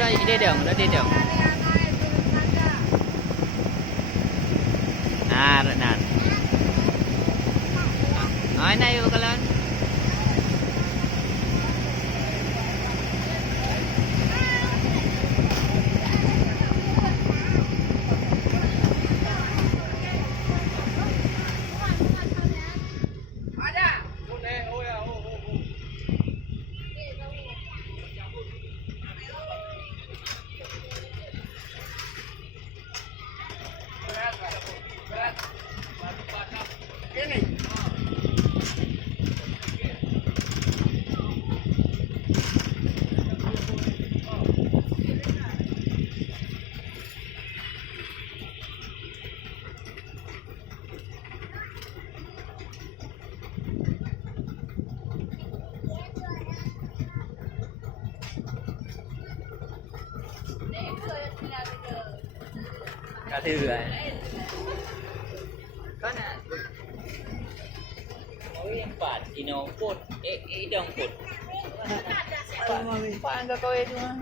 udah dia dong. Nah. Ay na yuk kalian. Cả thư rồi. Có nè. Ôi em bạn thì nó cột, đồng cột. Bạn cho tôi chứ mà.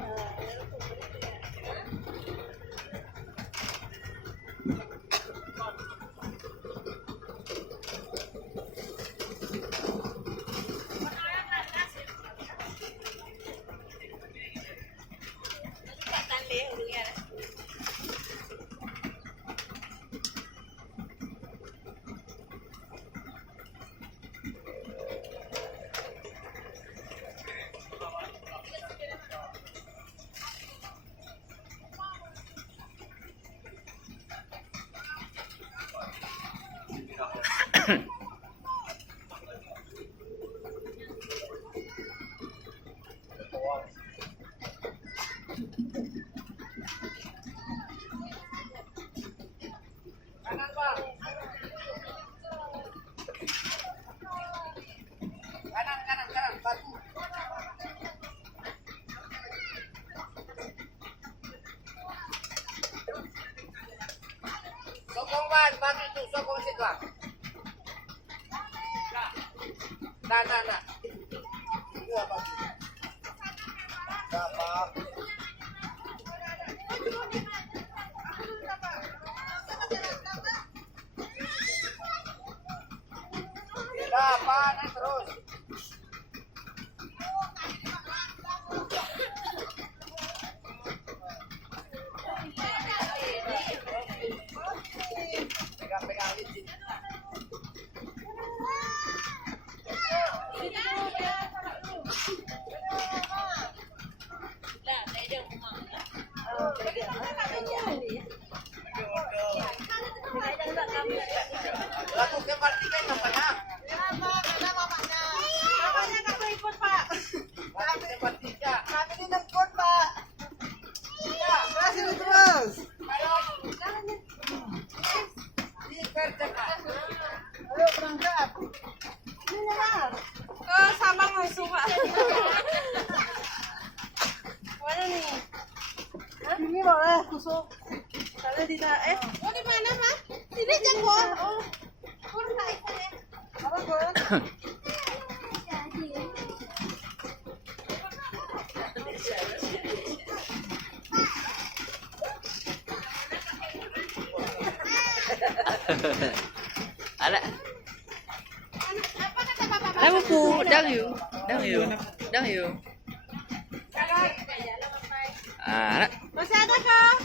Sokong ban, bagi itu, sokong situ lah. Nah. Itu apa? Apa? Apa? Naik terus. Pegang licin. Lalu kepartikan namanya. Namanya nggak ikut Pak. Lalu kepartikan. Kami ini ikut Pak. Ya, berhasil terus. Ayo berangkat. Ini lah. Ke Sabang langsung Pak. Mana nih? Ini boleh kusuk. Kalau di oh di mana Mas? Sini jengkol. Oh, kurang naik ya. Apa kurang? Ada. Apa ku? Dang yuk. Ada. Masih ada kah?